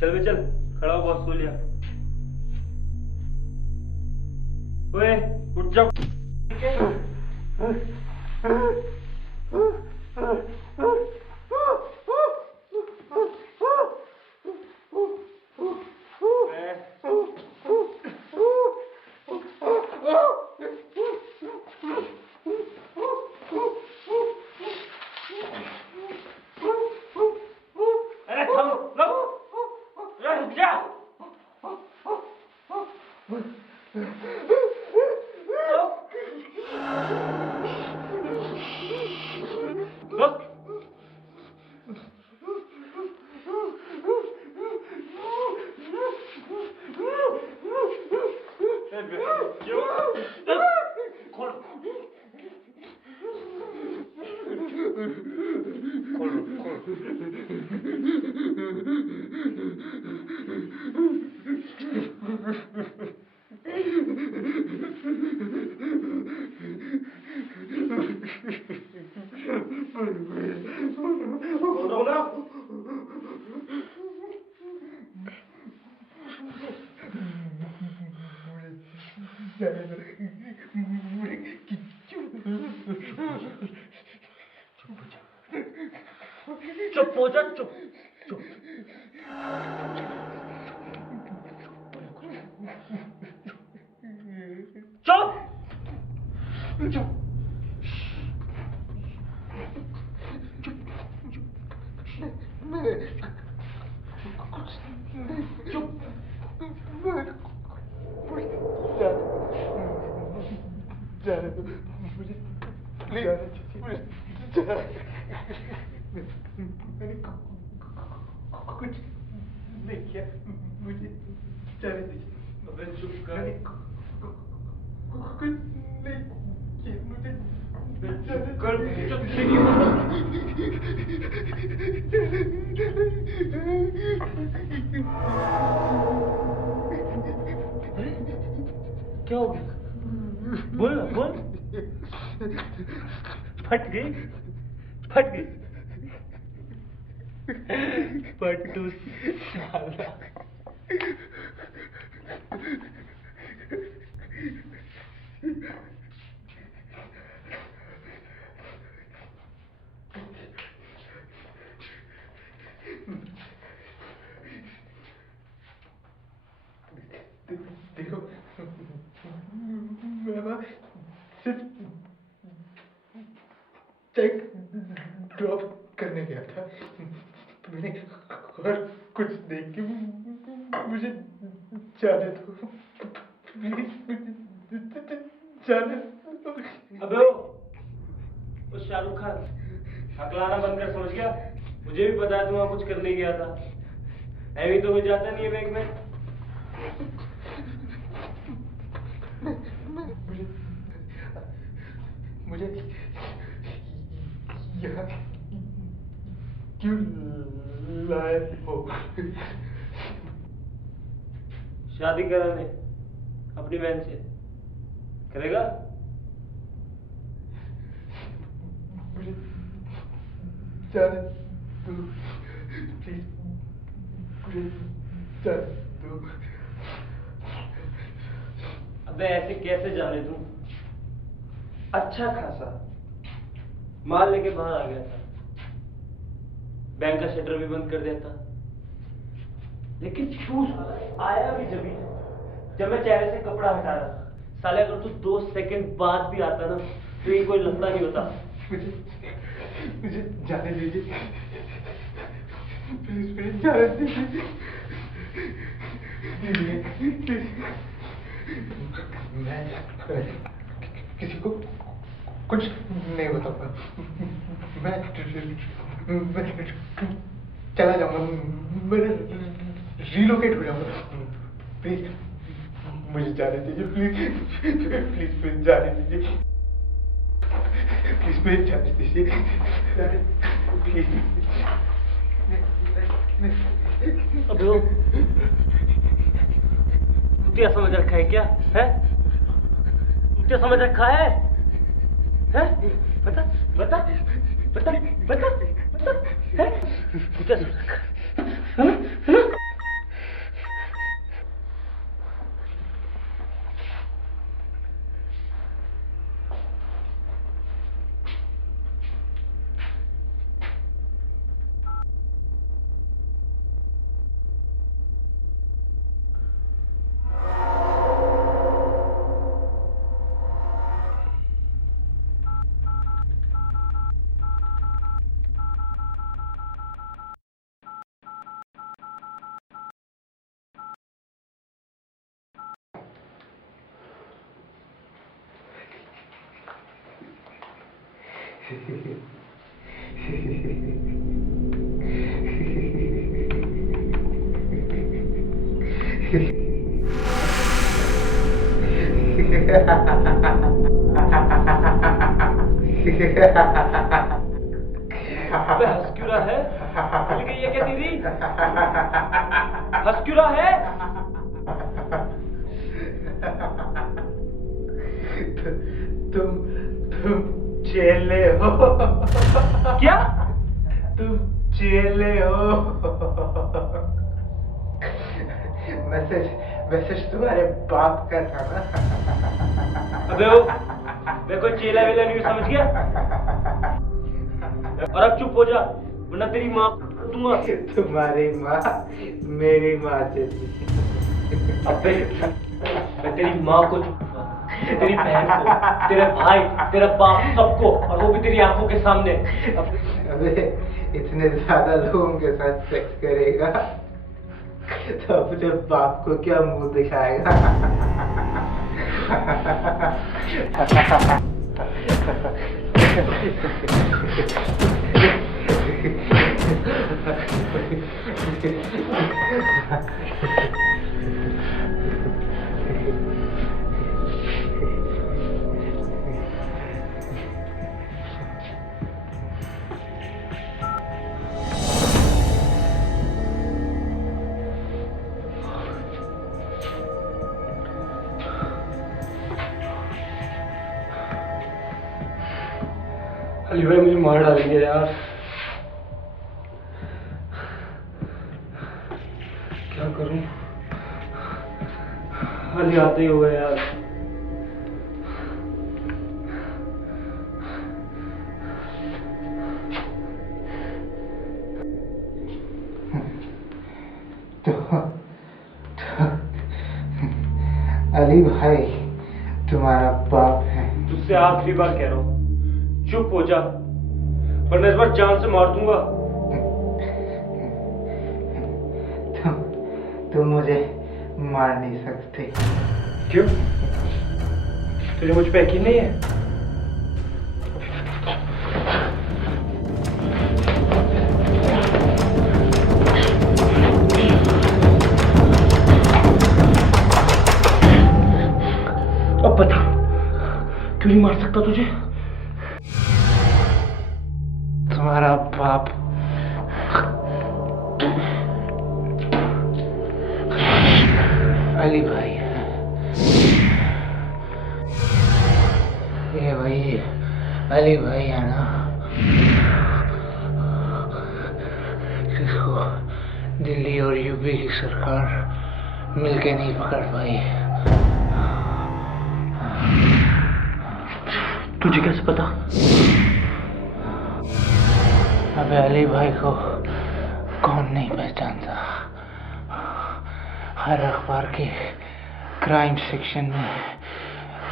चल बे चल, खड़ा हो, बहुत सो लिया। ओए उठ जाओ। चुप हो जा, चुप चुप। चुप चुप। कुछ नहीं किया, मुझे जाने दीजिए। चुप कर। कुछ नहीं किया, मुझे चुप कर। चुप क्या हो गया? बोल ना, बोल। फट गई, फट गई। पट्टू साला। देखो, मैं सिर्फ चेक ड्रॉप करने गया था। मैंने और कुछ नहीं कि मुझे जाने दो, प्लीज मुझे जाने दो। अबे वो शाहरुख खान हकलाना बंद कर, समझ गया? मुझे भी पता है तू वहां कुछ करने गया था। ऐवी तो कुछ जाता नहीं है बैंक में। मुझे यहाँ क्यों लाए हो? शादी कराने अपनी बहन से करेगा? मुझे जाने दो, प्लीज मुझे जाने दो। अबे ऐसे कैसे जाने दूं? अच्छा खासा माल लेके बाहर आ गया था, बैंक का शटर भी बंद कर दिया था, लेकिन तू आया भी जब मैं चेहरे से कपड़ा हटा रहा था। साले अगर तू 2 सेकंड बाद भी आता ना तो ये कोई लगता नहीं होता। मुझे जाने दीजिए, प्लीज मुझे जाने दीजिए, मैं किसी को कुछ नहीं बताऊंगा। मैं चला जाऊंगा, मैं रिलोकेट हो जाऊंगा। प्लीज मुझे जाने दीजिए, प्लीज प्लीज मुझे जाने दीजिए, प्लीज मुझे जाने दीजिए, प्लीज। अबे वो क्या समझ रखा है क्या है? क्या समझ रखा है? हैं? बता बता बता बता बता, हैं? क्या समझ रखा है? है ना? अबे हंस क्यों रहा है? भूल गई है क्या तेरी? हंस क्यों रहा है? तुम चेले हो। क्या? तुम चेले हो। मैसेज तुम्हारे बाप का था ना? अबे वो मैं कोई चेला वेला नहीं समझ गया? और अब चुप हो जा वरना तेरी माँ दूंगा। तुम्हारी माँ मेरी माँ से थी। अबे मैं तेरी माँ को चुपूंगा, तेरी बहन को, तेरे भाई, तेरा बाप, सबको, और वो भी तेरी आंखों के सामने। अबे इतने ज्यादा लोगों के साथ सेक्स करेगा तो अपने बाप को क्या मुंह दिखाएगा? अली भाई मुझे मार डालेंगे यार। क्या करूं? अली आते ही हुए यार। तो अली भाई तुम्हारा बाप है। तुझसे आखिरी बार कह रहा हूँ, चुप हो जा, वरना इस बार जान से मार दूंगा। तुम मुझे मार नहीं सकते। क्यों? तुझे मुझ पे यकीन नहीं है? अब बता, क्यों नहीं मार सकता तुझे? तुम्हारा बाप अली भाई है। ये वही अली भाई है ना, जिसको दिल्ली और यूपी की सरकार मिलके नहीं पकड़ पाई। तुझे कैसे पता? अबे अली भाई को कौन नहीं पहचानता? हर अखबार के क्राइम सेक्शन में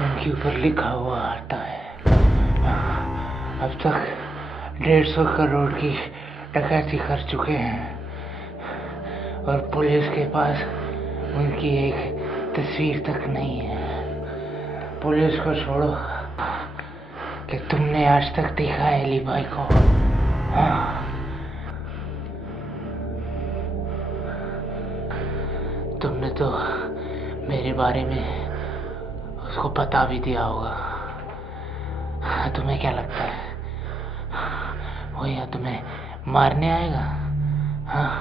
उनके ऊपर लिखा हुआ आता है। अब तक 150 करोड़ की डकैती कर चुके हैं और पुलिस के पास उनकी एक तस्वीर तक नहीं है। पुलिस को छोड़ो कि तुमने आज तक देखा है अली भाई को? हाँ। तुमने तो मेरे बारे में उसको बता भी दिया होगा। तुम्हें क्या लगता है वो या तुम्हें मारने आएगा? हाँ।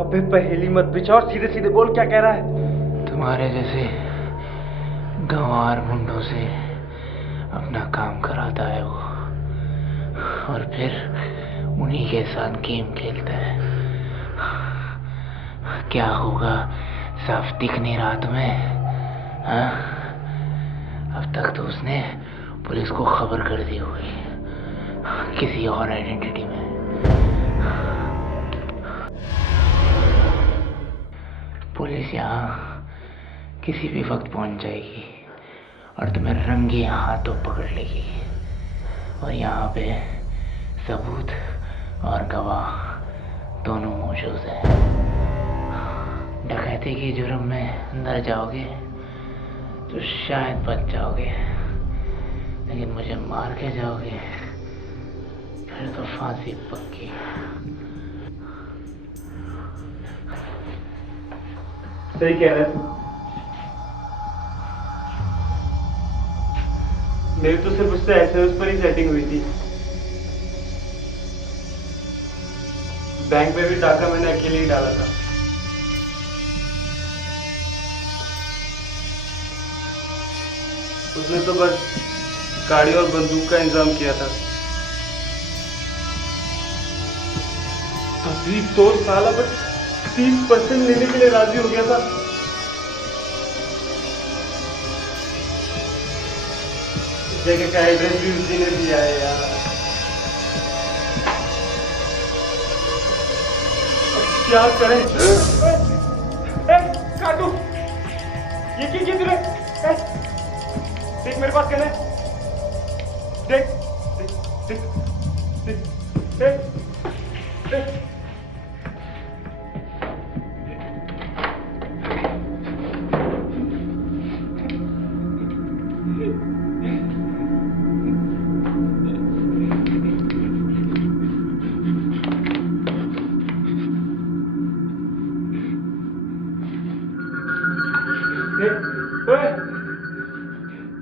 अबे पहेली मत बिछा और सीधे सीधे बोल, क्या कह रहा है? तुम्हारे जैसे गंवार मुंडों से अपना काम कराता है वो, और फिर उन्हीं के साथ गेम खेलता है। क्या होगा साफ दिख नहीं रहा तुम्हें? हाँ? अब तक तो उसने पुलिस को खबर कर दी होगी किसी और आइडेंटिटी में। पुलिस यहाँ किसी भी वक्त पहुंच जाएगी और तुम्हें रंगे हाथों पकड़ लेगी, और यहाँ पे सबूत और गवाह दोनों मौजूद हैं। डकैती के जुर्म में अंदर जाओगे तो शायद बच जाओगे, लेकिन मुझे मार के जाओगे फिर तो फांसी पक्की। सही कह रहा है। मेरी तो सिर्फ उससे एसएमएस पर ही सेटिंग हुई थी। बैंक में भी डाका मैंने अकेले ही डाला था। उसने तो बस गाड़ी और बंदूक का इंतजाम किया था। तस्वीर तो साला बस 30% लेने के लिए राजी हो गया था। जगह का एड्रेस भी उसी ने दिया है यार। अब क्या करें? काटू, ये क्या किया तूने? देख मेरे पास क्या है? देख देख देख देख देख देख।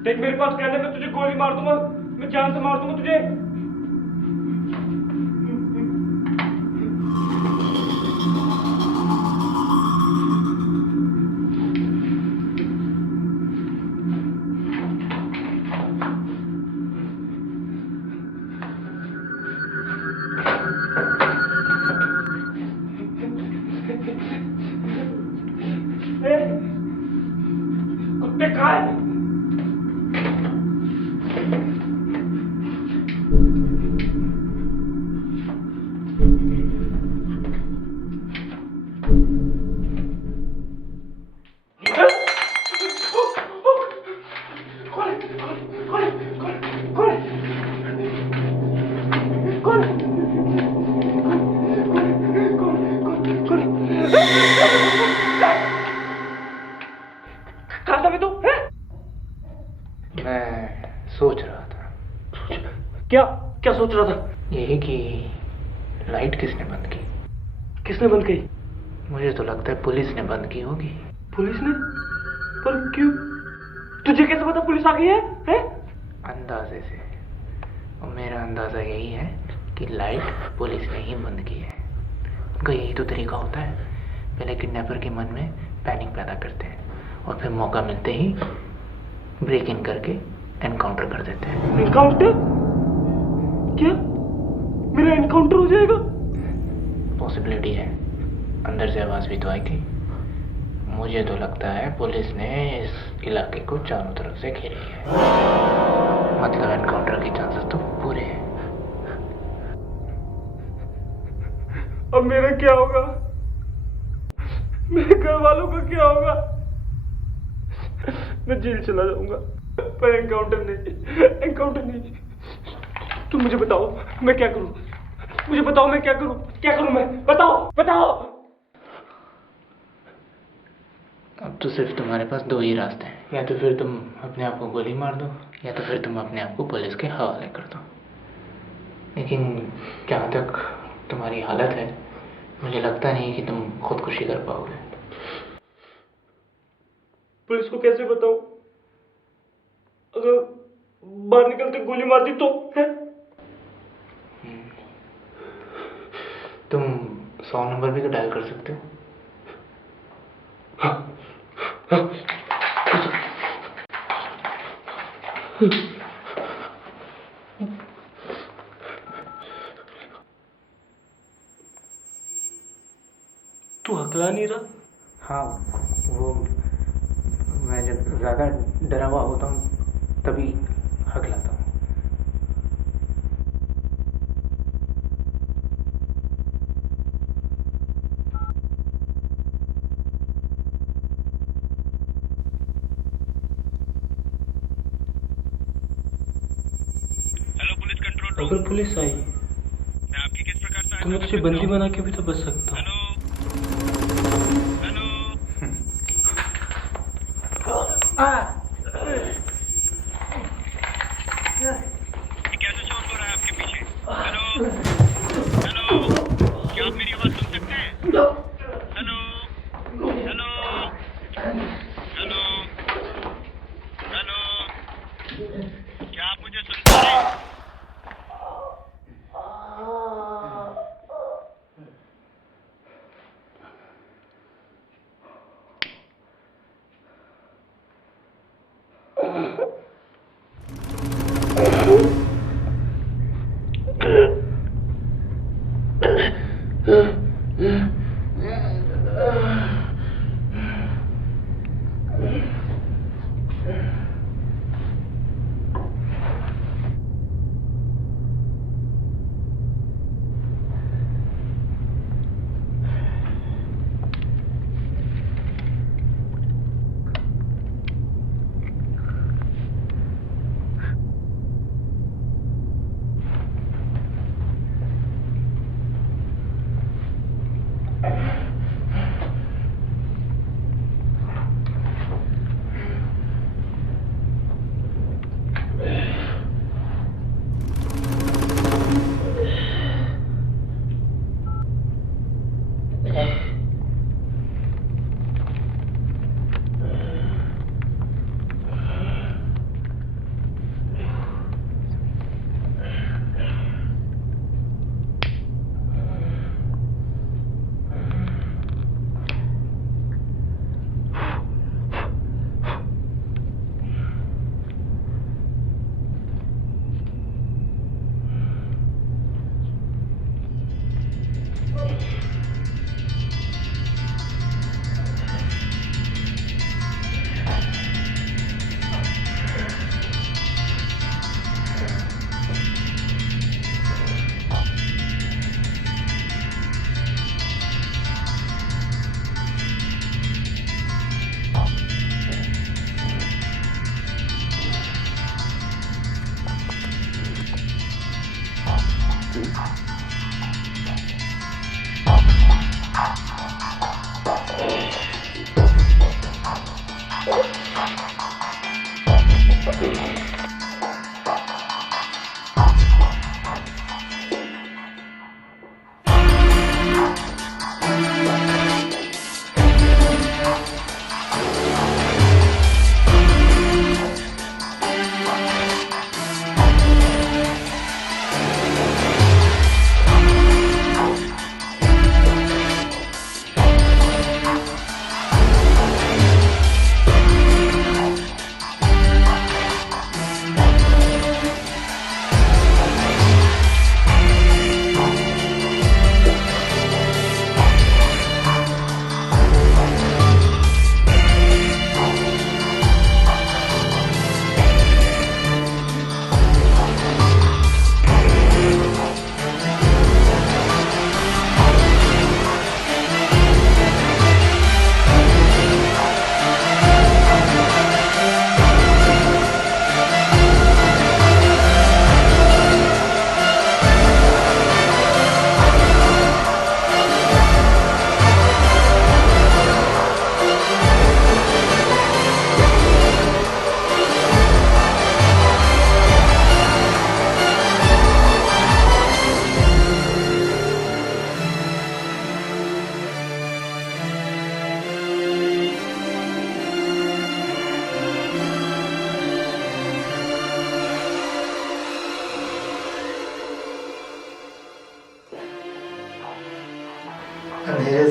देख मेरे पास कहने में तुझे गोली मार दूंगा, मैं जान से मार दूंगा तुझे। कहाँ था मैं तू है? मैं सोच रहा था क्या क्या सोच रहा था? यही कि लाइट किसने बंद की। किसने बंद की? मुझे तो लगता है पुलिस ने बंद की होगी। पुलिस ने? पर क्यों? तुझे कैसे पता पुलिस आ गई है? हैं? अंदाजे से। और मेरा अंदाजा यही है कि लाइट पुलिस ने ही बंद की है। उनका यही तो तरीका होता है, पहले किडनैपर के मन में पैनिक पैदा करते हैं और फिर मौका मिलते ही ब्रेक इन करके एनकाउंटर कर देते हैं। एनकाउंटर? क्या मेरा एनकाउंटर हो जाएगा? पॉसिबिलिटी है, अंदर से आवाज भी तो आएगी। मुझे तो लगता है पुलिस ने इस इलाके को चारों तरफ से घेर लिया है, मतलब एनकाउंटर के चांसेस तो पूरे हैं। अब मेरा क्या होगा? मेरे घर वालों का क्या होगा? मैं जेल चला जाऊंगा, पर एनकाउंटर नहीं, एनकाउंटर नहीं। तुम मुझे बताओ मैं क्या करूं? मुझे बताओ मैं क्या करूं? क्या करूं मैं? बताओ बताओ। अब तो सिर्फ तुम्हारे पास दो ही रास्ते हैं, या तो फिर तुम अपने आप को गोली मार दो, या तो फिर तुम अपने आप को पुलिस के हवाले कर दो। लेकिन जहाँ तक तुम्हारी हालत है, मुझे लगता नहीं कि तुम खुदकुशी कर पाओगे। पुलिस को कैसे बताऊं? अगर बाहर निकलते गोली मार दी तो है? तुम 100 नंबर भी तो डायल कर सकते हो। तू हकला नहीं रहा? हाँ, वो मैं जब ज़्यादा डरा हुआ होता हूँ तभी हकलाता हूँ। Hello police control room. अगर पुलिस आई मैं आपकी किस प्रकार से तो मैं तुझे बंदी बना के भी तो बच सकता हूँ। हेलो हेलो ये कैसे शोर हो रहा है आपके पीछे? हेलो हेलो क्या आप मेरी आवाज सुन सकते हैं? हेलो हेलो हेलो हेलो क्या आप मुझे सुन पा रहे हैं?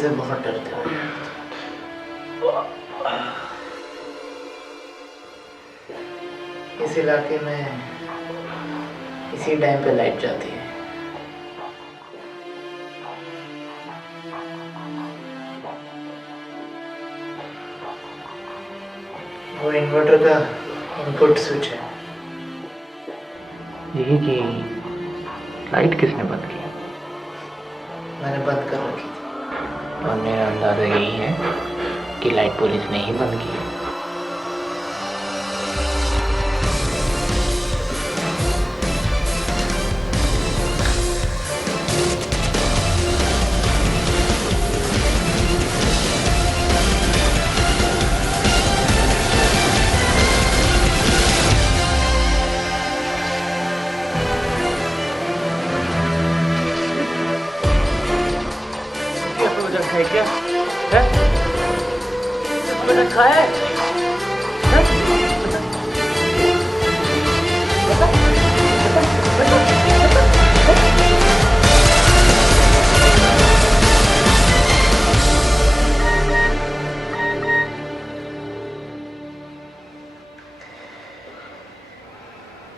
से बहुत डरते हो। इस इलाके में इसी टाइम पे लाइट जाती है। वो इन्वर्टर का इनपुट स्विच है। यही कि लाइट किसने बंद की? मैंने बंद कर रखी थी। और मेरा अंदाजा यही है कि लाइट पुलिस ने ही बंद की। है क्या? है? रखा है?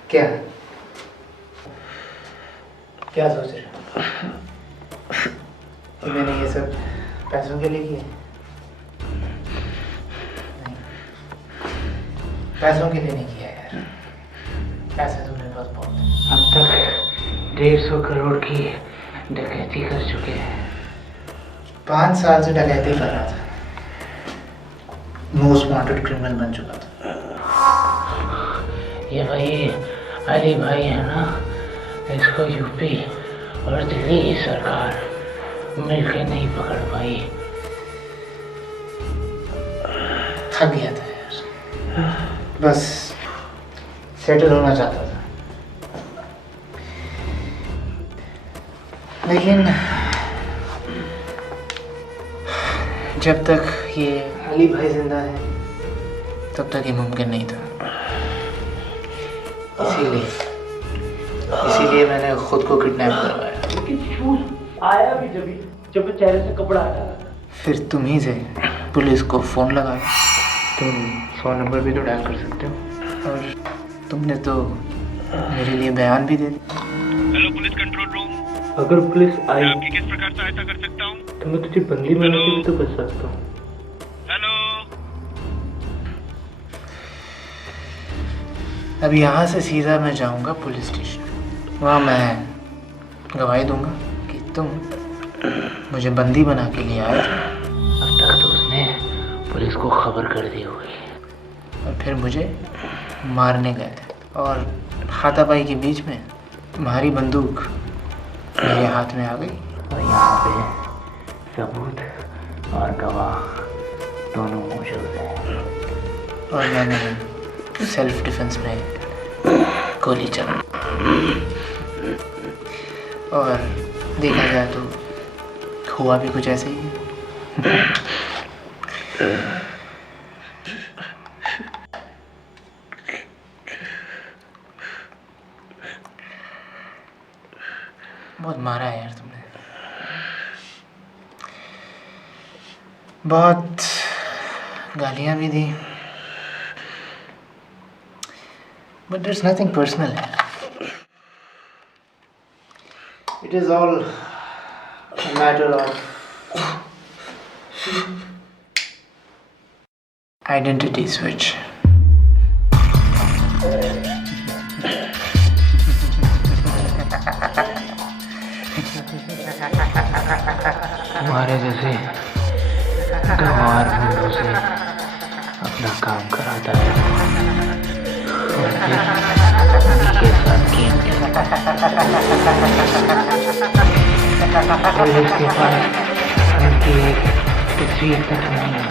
क्या क्या सोच रहे हो कि मैंने ये सब पैसों के लिए किया? नहीं, पैसों के लिए नहीं किया यार। पैसे तो मेरे पास बहुत हैं। अब तक 150 करोड़ की डकैती कर चुके हैं। 5 साल से डकैती कर रहा था। मोस्ट वांटेड क्रिमिनल बन चुका था। ये वही अली भाई है ना, इसको यूपी और दिल्ली की सरकार मिलकर नहीं पकड़ पाई। थक गया था यार, बस सेटल होना चाहता था। लेकिन जब तक ये अली भाई जिंदा है तब तक ये मुमकिन नहीं था। इसीलिए मैंने खुद को किडनैप करवाया। लेकिन शूज आया भी जब मैं चेहरे से कपड़ा हटा रहा था। फिर तुम ही से पुलिस को फ़ोन लगाया। तुम 100 नंबर भी तो डायल कर सकते हो, और तुमने तो मेरे लिए बयान भी दे दिया। हेलो पुलिस कंट्रोल रूम, अगर पुलिस आई मैं आपकी किस प्रकार सहायता कर सकता हूँ? तो मैं तुझे बंदी बना के भी तो बच सकता हूँ। हेलो, अब यहाँ से सीधा मैं जाऊँगा पुलिस स्टेशन। वहाँ मैं गवाही दूंगा कि तुम मुझे बंदी बना के लिए आए थे। अब तक तो उसने पुलिस को खबर कर दी होगी। और फिर मुझे मारने गए थे, और हाथापाई के बीच में तुम्हारी बंदूक मेरे हाथ में आ गई। और यहाँ पे सबूत और गवाह दोनों मौजूद हैं। और मैंने सेल्फ डिफेंस में गोली चला। और देखा जाए तो हुआ भी कुछ ऐसे ही। बहुत मारा है यार तुमने, बहुत गालियाँ भी दी। But there's nothing personal. It is all a matter of identity switch. हमारे जैसे गंवार बंदों से अपना काम कराता है और फिर उन्हीं के साथ गेम खेलता है। और इसके पास उनकी एक तस्वीर तक नहीं है।